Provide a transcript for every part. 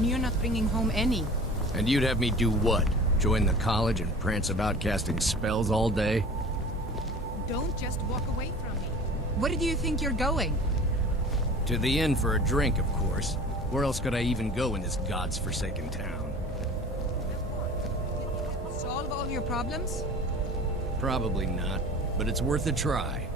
and you're not bringing home any. And you'd have me do what? Join the college and prance about casting spells all day? Don't just walk away from me. Where do you think you're going? To the inn for a drink, of course. Where else could I even go in this god's forsaken town? Solve all your problems? Probably not, but it's worth a try.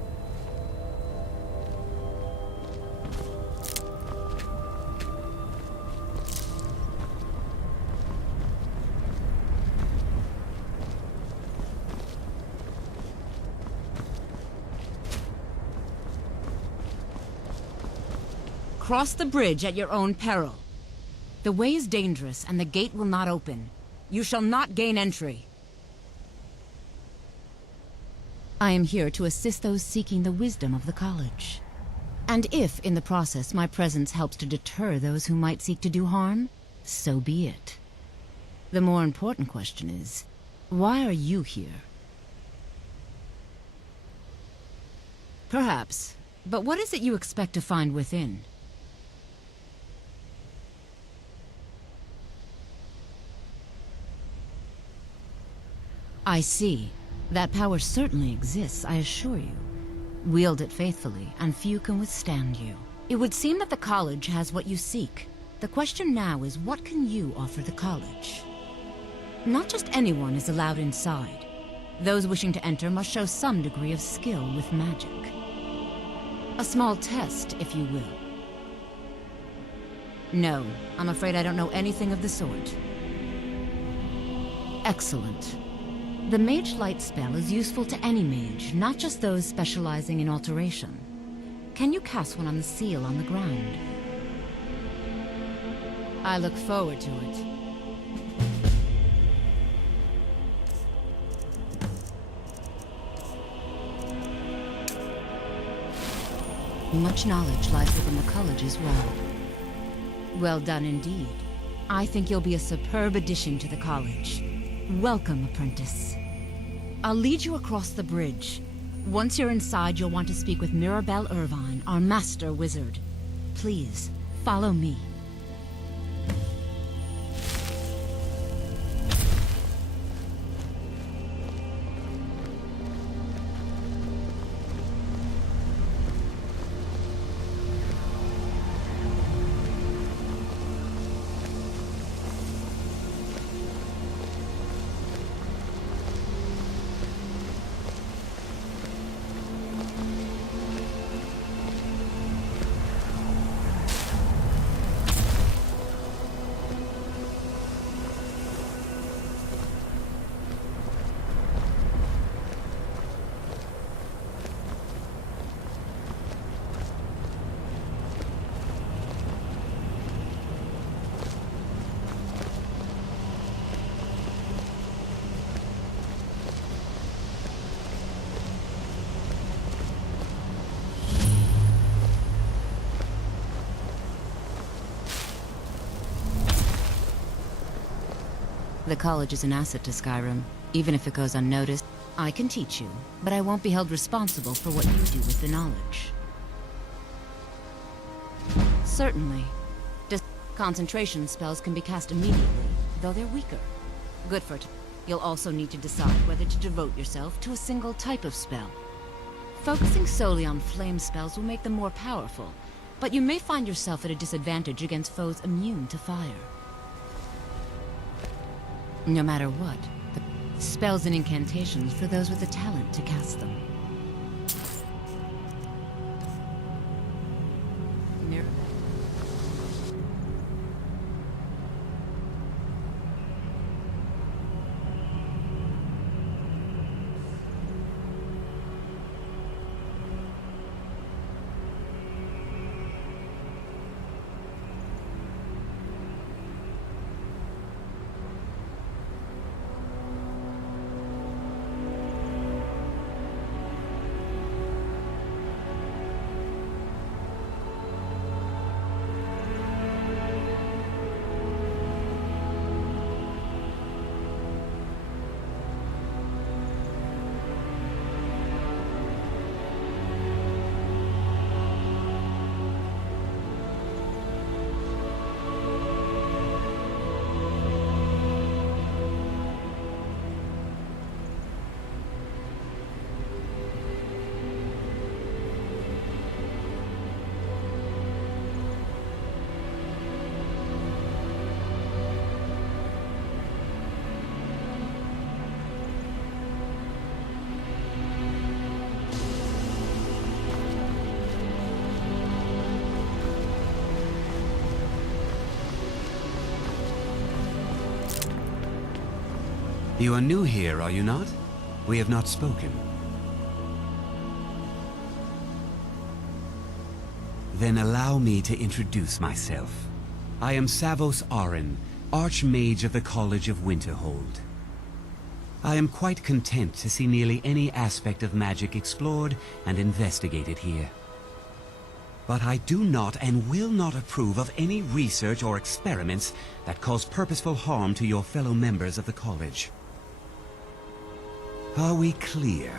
Cross the bridge at your own peril. The way is dangerous, and the gate will not open. You shall not gain entry. I am here to assist those seeking the wisdom of the college. And if, in the process, my presence helps to deter those who might seek to do harm, so be it. The more important question is, why are you here? Perhaps, but what is it you expect to find within? I see. That power certainly exists, I assure you. Wield it faithfully, and few can withstand you. It would seem that the college has what you seek. The question now is, what can you offer the college? Not just anyone is allowed inside. Those wishing to enter must show some degree of skill with magic. A small test, if you will. No, I'm afraid I don't know anything of the sort. Excellent. The Mage Light spell is useful to any mage, not just those specializing in alteration. Can you cast one on the seal on the ground? I look forward to it. Much knowledge lies within the college as well. Well done indeed. I think you'll be a superb addition to the college. Welcome, apprentice. I'll lead you across the bridge. Once you're inside, you'll want to speak with Mirabelle Irvine, our master wizard. Please, follow me. The college is an asset to Skyrim, even if it goes unnoticed. I can teach you, but I won't be held responsible for what you do with the knowledge. Certainly. Concentration spells can be cast immediately, though they're weaker. Good for it. You'll also need to decide whether to devote yourself to a single type of spell. Focusing solely on flame spells will make them more powerful, but you may find yourself at a disadvantage against foes immune to fire. No matter what, the spells and incantations for those with the talent to cast them. You are new here, are you not? We have not spoken. Then allow me to introduce myself. I am Savos Arin, Archmage of the College of Winterhold. I am quite content to see nearly any aspect of magic explored and investigated here. But I do not and will not approve of any research or experiments that cause purposeful harm to your fellow members of the college. Are we clear?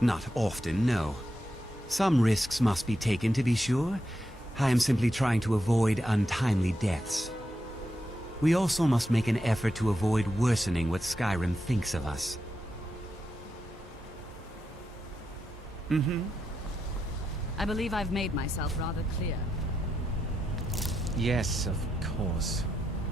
Not often, no. Some risks must be taken, to be sure. I am simply trying to avoid untimely deaths. We also must make an effort to avoid worsening what Skyrim thinks of us. I believe I've made myself rather clear. Yes, of course.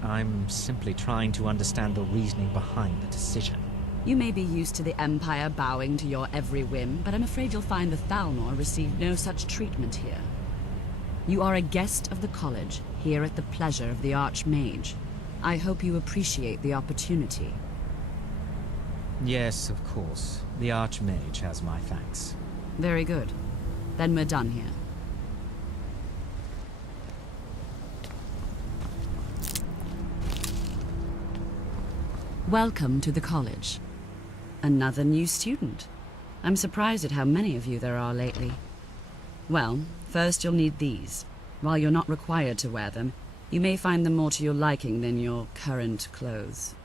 I'm simply trying to understand the reasoning behind the decision. You may be used to the Empire bowing to your every whim, but I'm afraid you'll find the Thalmor received no such treatment here. You are a guest of the college, here at the pleasure of the Archmage. I hope you appreciate the opportunity. Yes, of course. The Archmage has my thanks. Very good. Then we're done here. Welcome to the college. Another new student. I'm surprised at how many of you there are lately. Well, first you'll need these. While you're not required to wear them, you may find them more to your liking than your current clothes.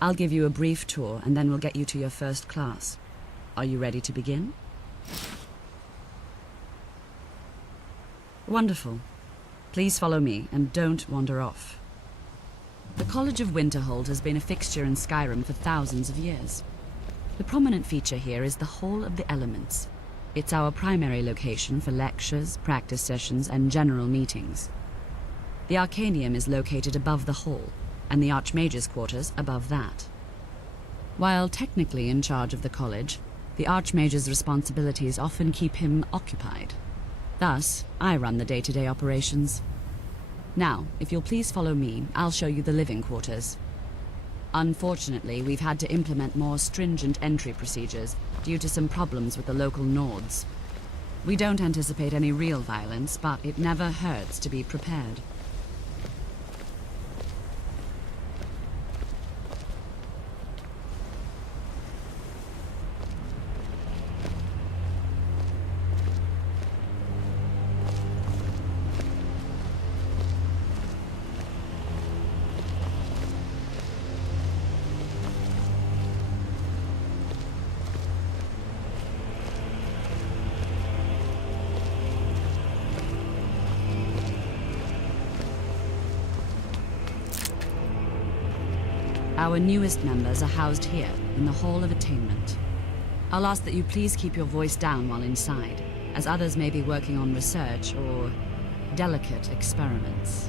I'll give you a brief tour and then we'll get you to your first class. Are you ready to begin? Wonderful. Please follow me and don't wander off. The College of Winterhold has been a fixture in Skyrim for thousands of years. The prominent feature here is the Hall of the Elements. It's our primary location for lectures, practice sessions, and general meetings. The Arcanium is located above the hall, and the Archmage's quarters above that. While technically in charge of the college, the Archmage's responsibilities often keep him occupied. Thus, I run the day-to-day operations. Now, if you'll please follow me, I'll show you the living quarters. Unfortunately, we've had to implement more stringent entry procedures due to some problems with the local Nords. We don't anticipate any real violence, but it never hurts to be prepared. Our newest members are housed here, in the Hall of Attainment. I'll ask that you please keep your voice down while inside, as others may be working on research or delicate experiments.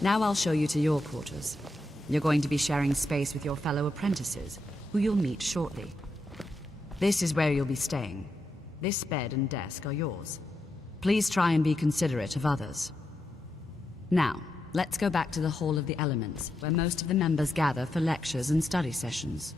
Now I'll show you to your quarters. You're going to be sharing space with your fellow apprentices, who you'll meet shortly. This is where you'll be staying. This bed and desk are yours. Please try and be considerate of others. Now, let's go back to the Hall of the Elements, where most of the members gather for lectures and study sessions.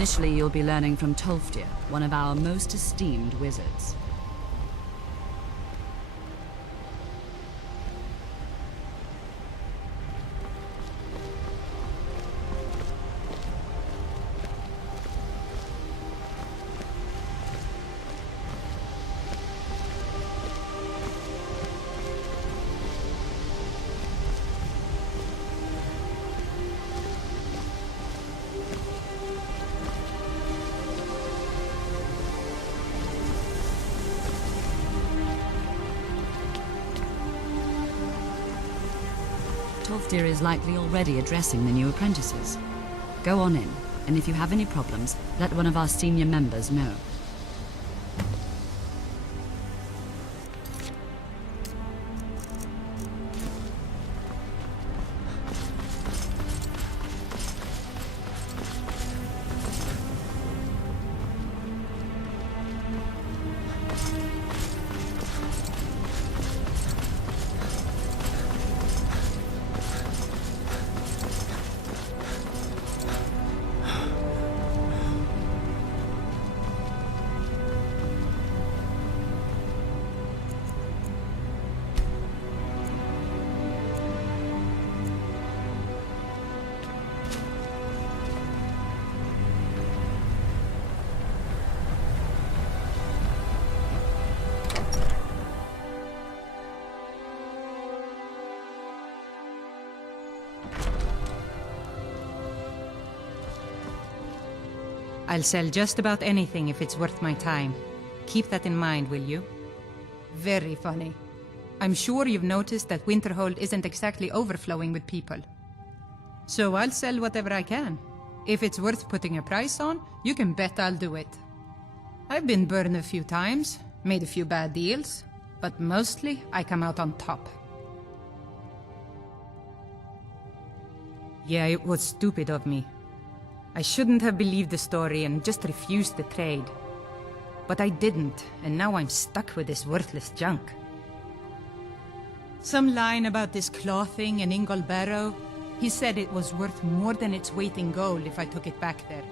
Initially, you'll be learning from Tolfdir, one of our most esteemed wizards. Tolfdir is likely already addressing the new apprentices. Go on in, and if you have any problems, let one of our senior members know. I'll sell just about anything if it's worth my time. Keep that in mind, will you? Very funny. I'm sure you've noticed that Winterhold isn't exactly overflowing with people. So I'll sell whatever I can. If it's worth putting a price on, you can bet I'll do it. I've been burned a few times, made a few bad deals, but mostly I come out on top. Yeah, it was stupid of me. I shouldn't have believed the story and just refused the trade. But I didn't, and now I'm stuck with this worthless junk. Some line about this clothing in Ingol Barrow. He said it was worth more than its weight in gold if I took it back there.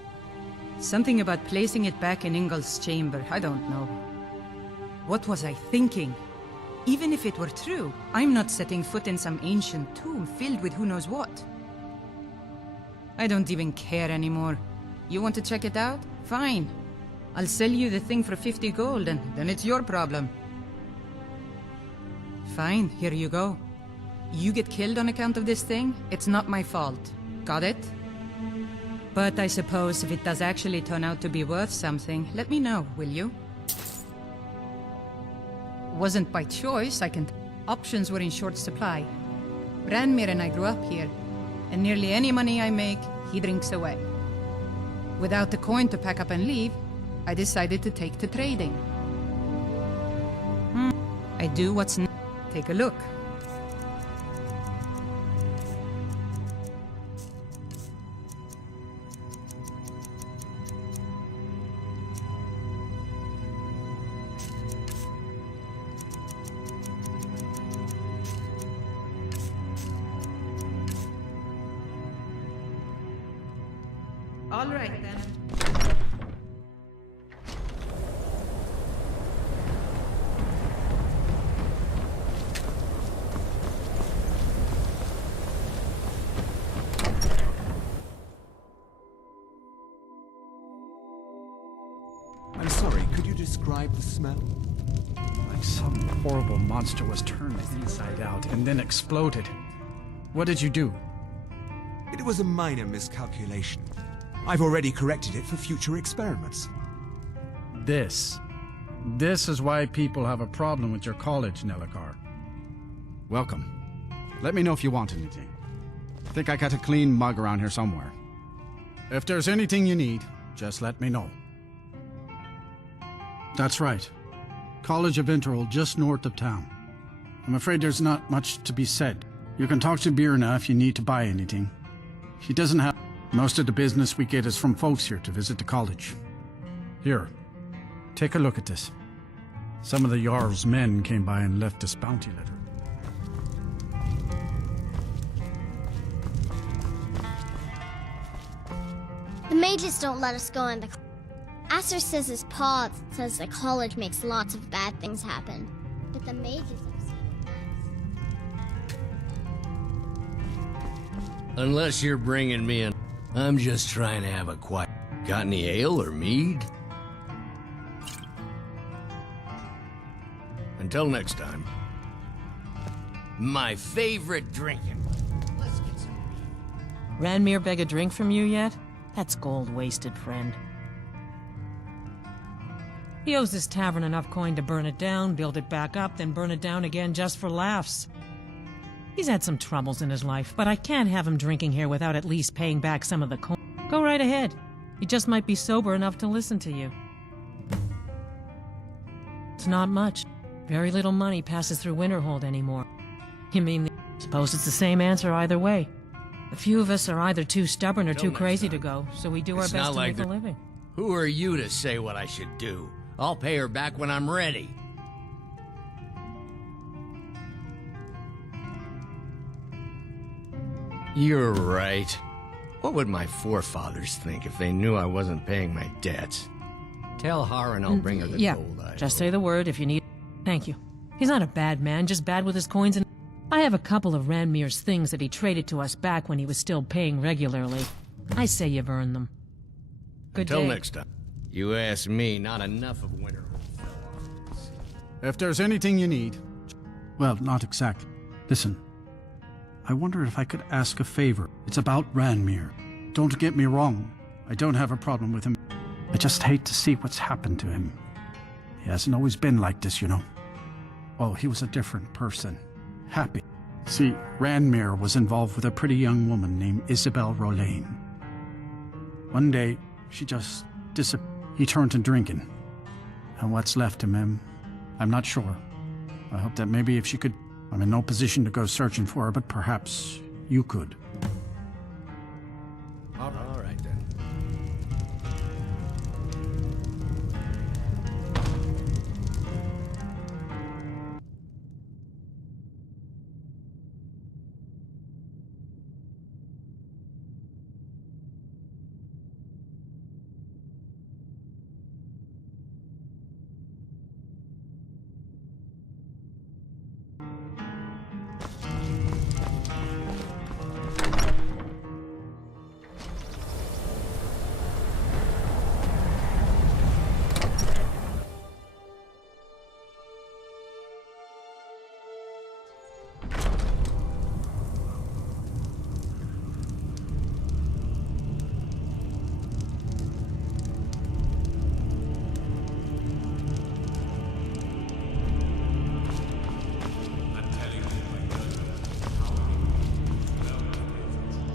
Something about placing it back in Ingol's chamber, I don't know. What was I thinking? Even if it were true, I'm not setting foot in some ancient tomb filled with who knows what. I don't even care anymore. You want to check it out? Fine. I'll sell you the thing for 50 gold, and then it's your problem. Fine, here you go. You get killed on account of this thing, it's not my fault. Got it? But I suppose if it does actually turn out to be worth something, let me know, will you? Wasn't by choice, Options were in short supply. Branmir and I grew up here, and nearly any money I make, he drinks away. Without the coin to pack up and leave, I decided to take to trading. I do what's next. Take a look. All right, then. I'm sorry, could you describe the smell? Like some horrible monster was turned inside out and then exploded. What did you do? It was a minor miscalculation. I've already corrected it for future experiments. This is why people have a problem with your college, Nelligar. Welcome. Let me know if you want anything. I think I got a clean mug around here somewhere. If there's anything you need, just let me know. That's right. College of Winterhold, just north of town. I'm afraid there's not much to be said. You can talk to Birna if you need to buy anything. She doesn't have... Most of the business we get is from folks here to visit the college. Here, take a look at this. Some of the Jarl's men came by and left this bounty letter. The mages don't let us go in the... Aster says his paw says the college makes lots of bad things happen. But the mages have seen... Unless you're bringing me in. I'm just trying to have a quiet... Got any ale or mead? Until next time. My favorite drinking. Let's get some mead. Ranmir beg a drink from you yet? That's gold wasted, friend. He owes this tavern enough coin to burn it down, build it back up, then burn it down again just for laughs. He's had some troubles in his life, but I can't have him drinking here without at least paying back some of the coin. Go right ahead. He just might be sober enough to listen to you. It's not much. Very little money passes through Winterhold anymore. You mean, suppose it's the same answer either way. A few of us are either too stubborn or too crazy to go, so we do our best to make a living. Who are you to say what I should do? I'll pay her back when I'm ready. You're right. What would my forefathers think if they knew I wasn't paying my debts? Tell Harren I'll bring her the gold I just say the word if you need. Thank you. He's not a bad man, just bad with his coins and... I have a couple of Ranmir's things that he traded to us back when he was still paying regularly. I say you burn them. Good day. Until next time. You ask me, not enough of Winterhold. If there's anything you need... Well, not exactly. Listen. I wonder if I could ask a favor. It's about Ranmir. Don't get me wrong. I don't have a problem with him. I just hate to see what's happened to him. He hasn't always been like this, you know. Oh, he was a different person. Happy. See, Ranmir was involved with a pretty young woman named Isabel Rolane. One day, she just disappeared. He turned to drinking. And what's left of him, I'm not sure. I hope that maybe if she could... I'm in no position to go searching for her, but perhaps you could. All right then.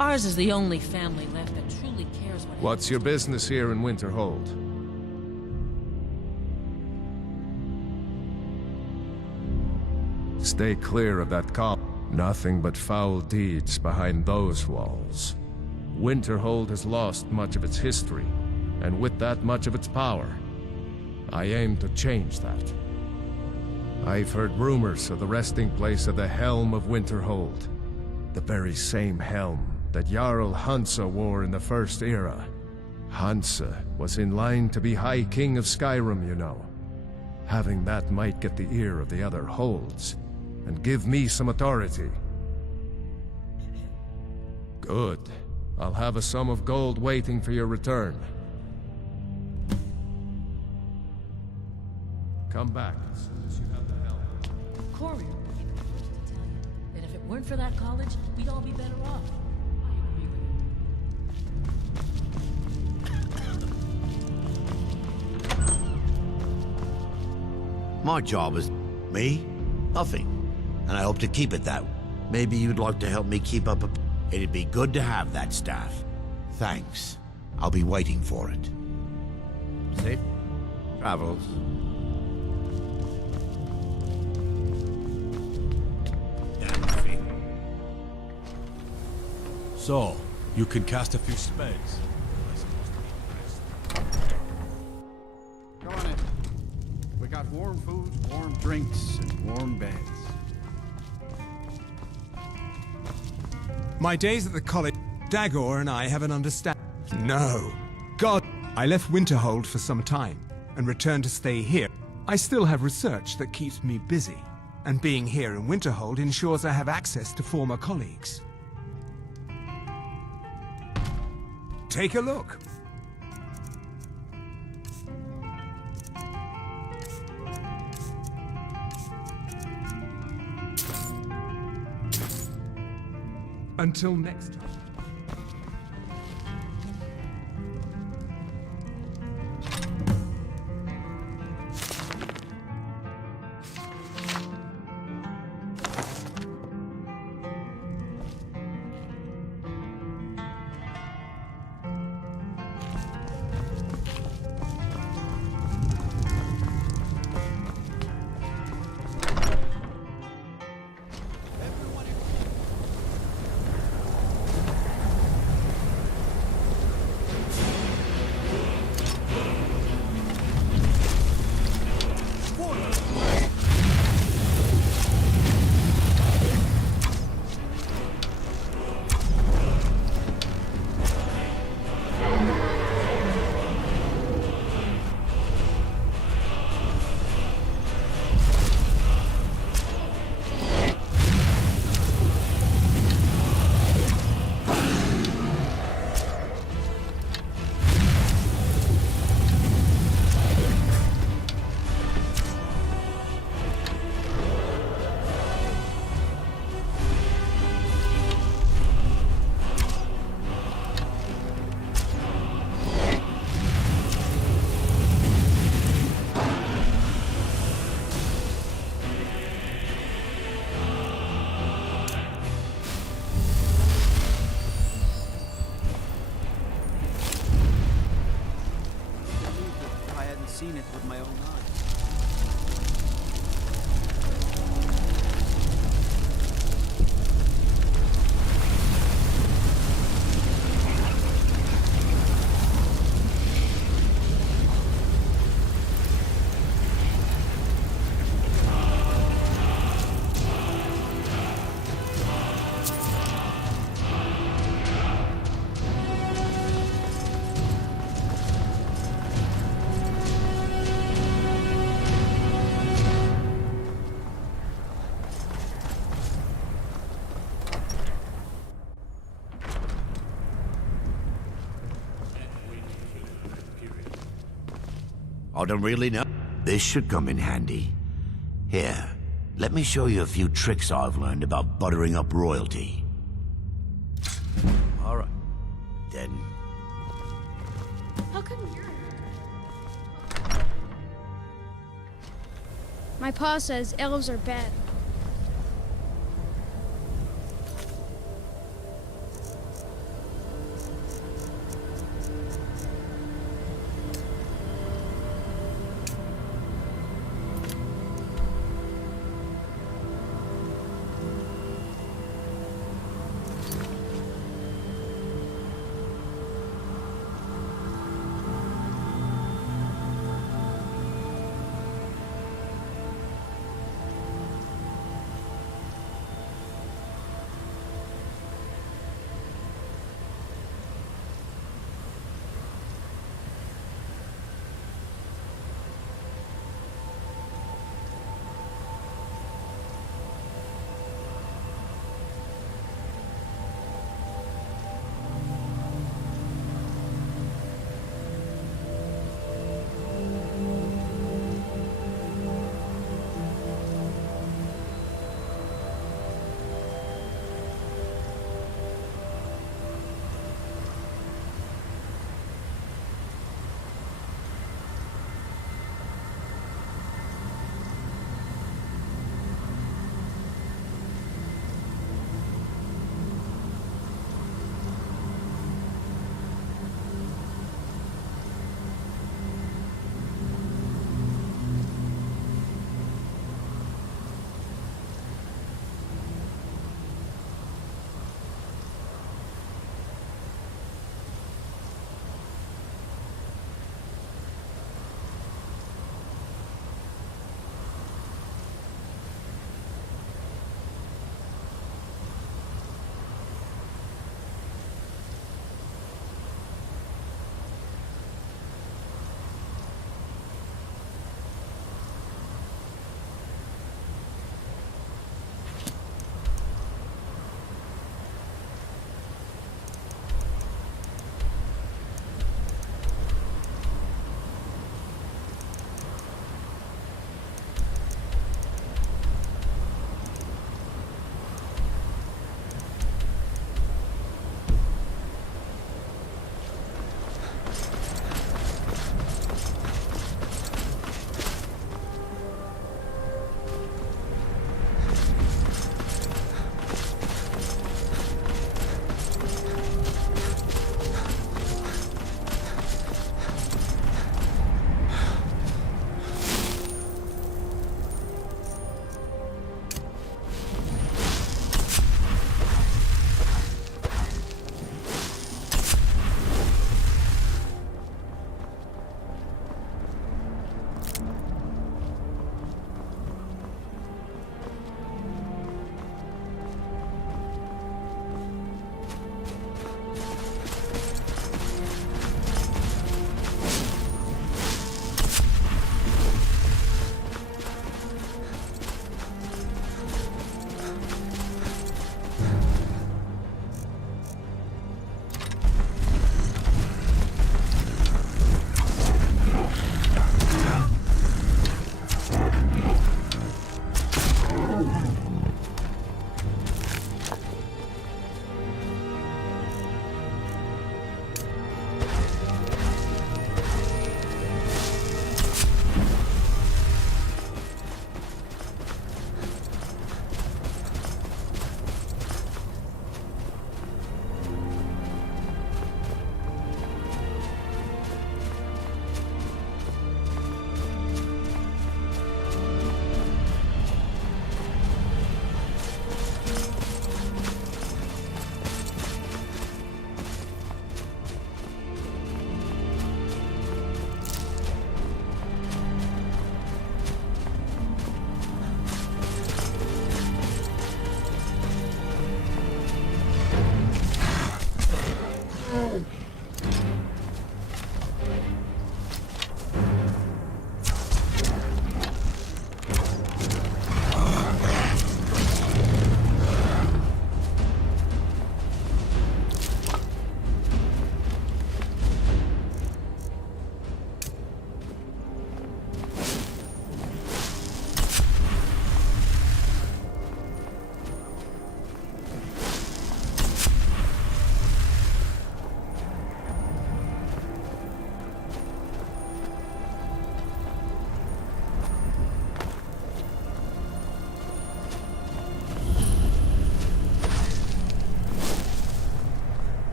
Ours is the only family left that truly cares what... What's your business here in Winterhold? Stay clear of that cop. Nothing but foul deeds behind those walls. Winterhold has lost much of its history, and with that much of its power. I aim to change that. I've heard rumors of the resting place of the Helm of Winterhold. The very same helm that Jarl Hansa wore in the First Era. Hansa was in line to be High King of Skyrim, you know. Having that might get the ear of the other holds, and give me some authority. Good. I'll have a sum of gold waiting for your return. Come back as soon as you have the help. Courier would be the first to tell you that if it weren't for that college, we'd all be better off. I agree with you. My job is... me? Nothing. And I hope to keep it that way. Maybe you'd like to help me keep up a... It'd be good to have that staff. Thanks. I'll be waiting for it. Safe travels. So, you can cast a few spells. Come on in. We got warm food, warm drinks, and warm beds. My days at the college, Dagor and I have an understanding. No. God, I left Winterhold for some time and returned to stay here. I still have research that keeps me busy, and being here in Winterhold ensures I have access to former colleagues. Take a look. Until next time. Seen it with my own eyes. I don't really know. This should come in handy. Here, let me show you a few tricks I've learned about buttering up royalty. All right. Then... How come you're... My pa says elves are bad.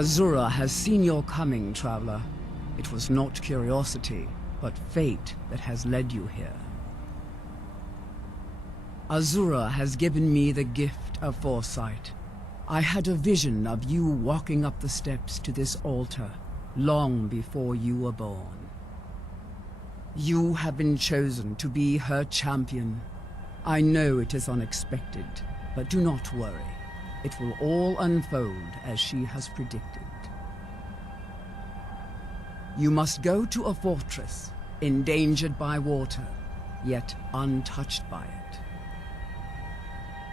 Azura has seen your coming, traveler. It was not curiosity, but fate that has led you here. Azura has given me the gift of foresight. I had a vision of you walking up the steps to this altar long before you were born. You have been chosen to be her champion. I know it is unexpected, but do not worry. It will all unfold as she has predicted. You must go to a fortress, endangered by water, yet untouched by it.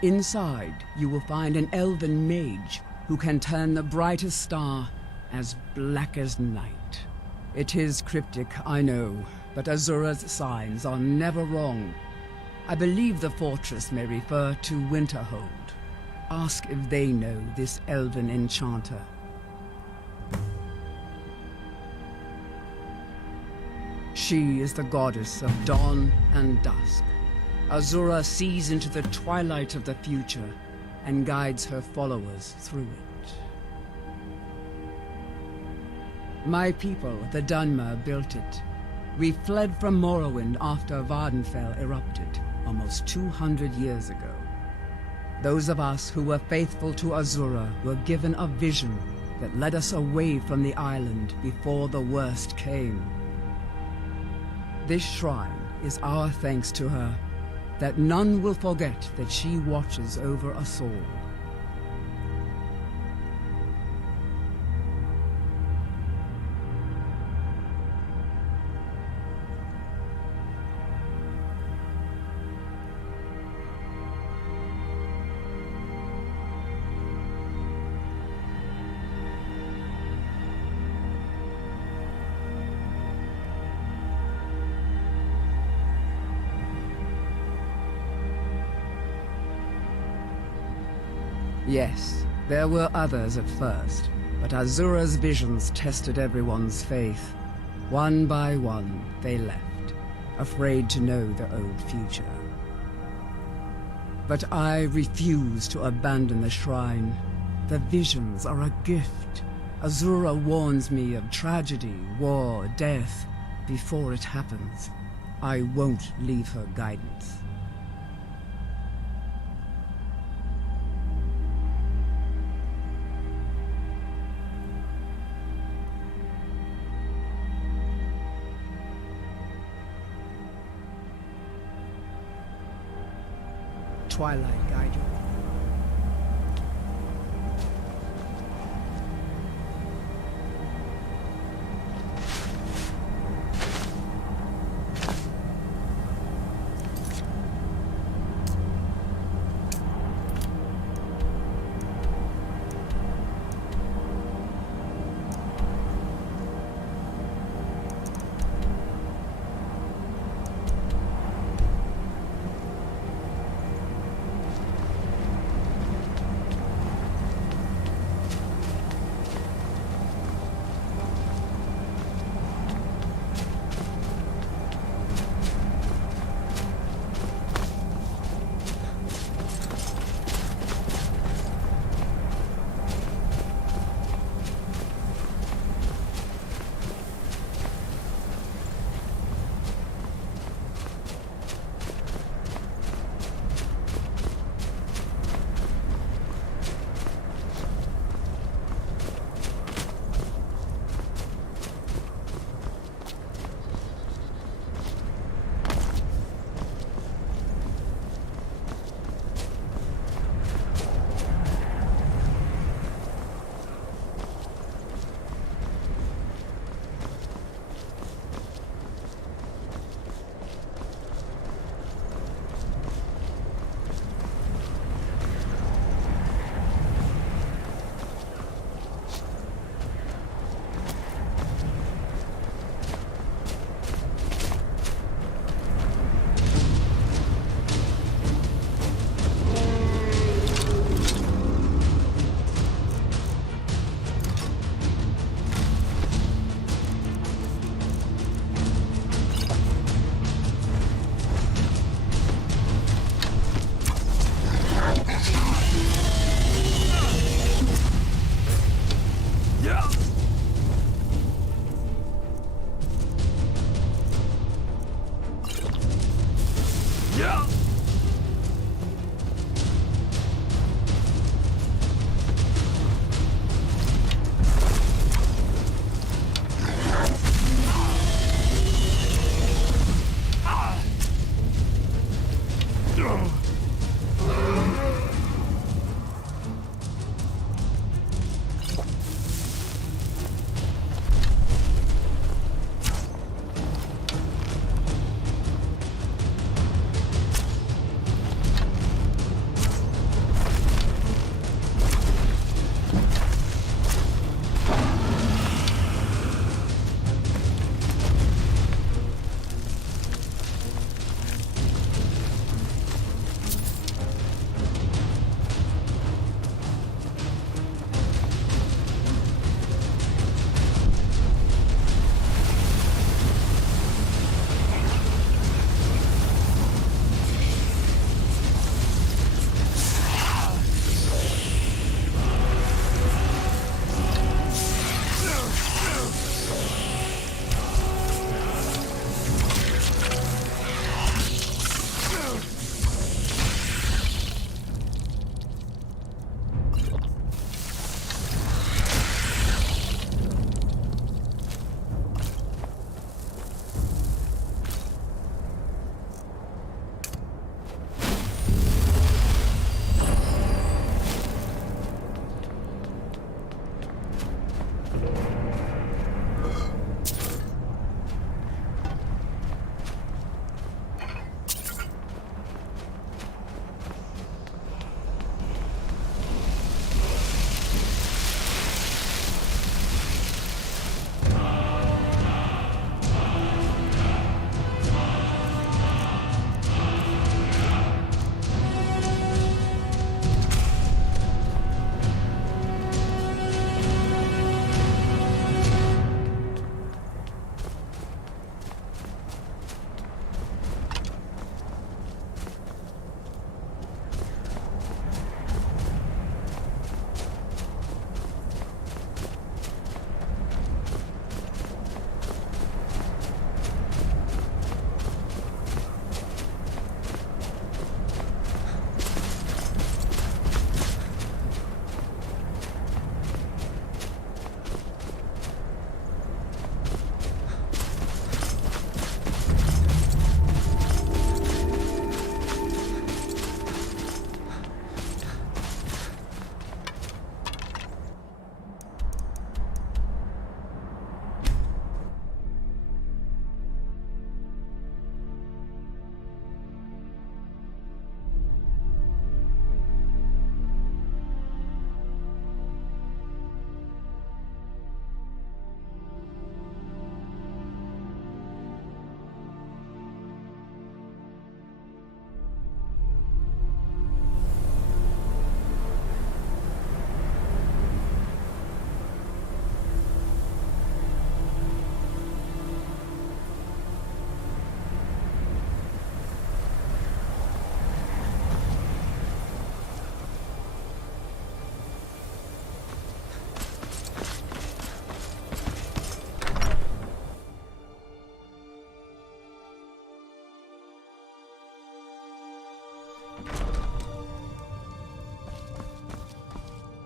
Inside, you will find an elven mage who can turn the brightest star as black as night. It is cryptic, I know, but Azura's signs are never wrong. I believe the fortress may refer to Winterhold. Ask if they know this elven enchanter. She is the goddess of dawn and dusk. Azura sees into the twilight of the future and guides her followers through it. My people, the Dunmer, built it. We fled from Morrowind after Vardenfell erupted almost 200 years ago. Those of us who were faithful to Azura were given a vision that led us away from the island before the worst came. This shrine is our thanks to her, that none will forget that she watches over us all. Yes, there were others at first, but Azura's visions tested everyone's faith. One by one, they left, afraid to know the old future. But I refuse to abandon the shrine. The visions are a gift. Azura warns me of tragedy, war, death, before it happens. I won't leave her guidance. Twilight guide you.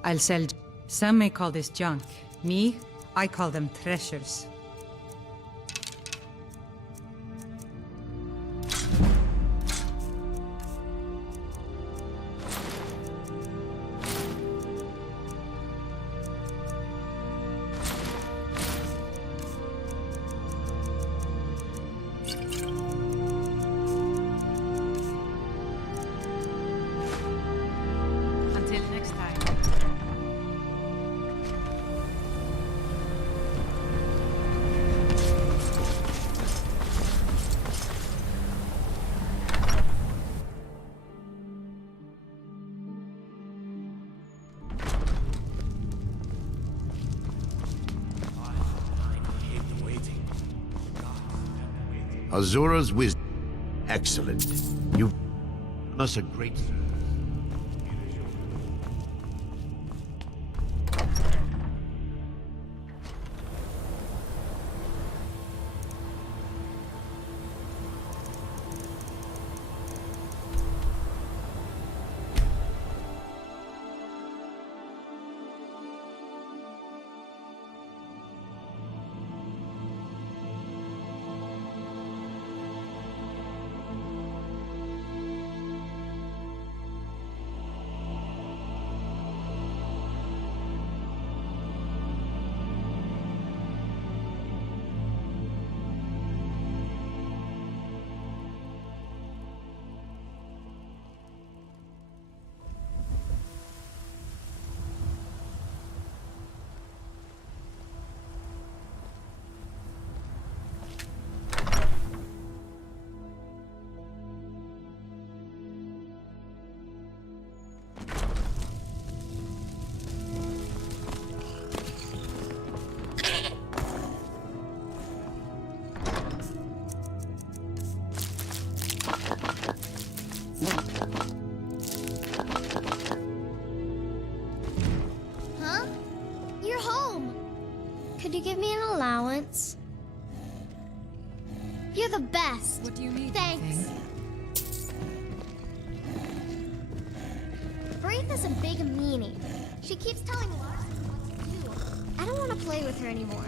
I'll sell... Some may call this junk. Me, I call them treasures. Until next time. Azura's wisdom. Excellent. You've done us a great... Huh? You're home. Could you give me an allowance? You're the best. What do you mean? Thanks. Braith is a big meanie. She keeps telling Larson what to do. I don't want to play with her anymore.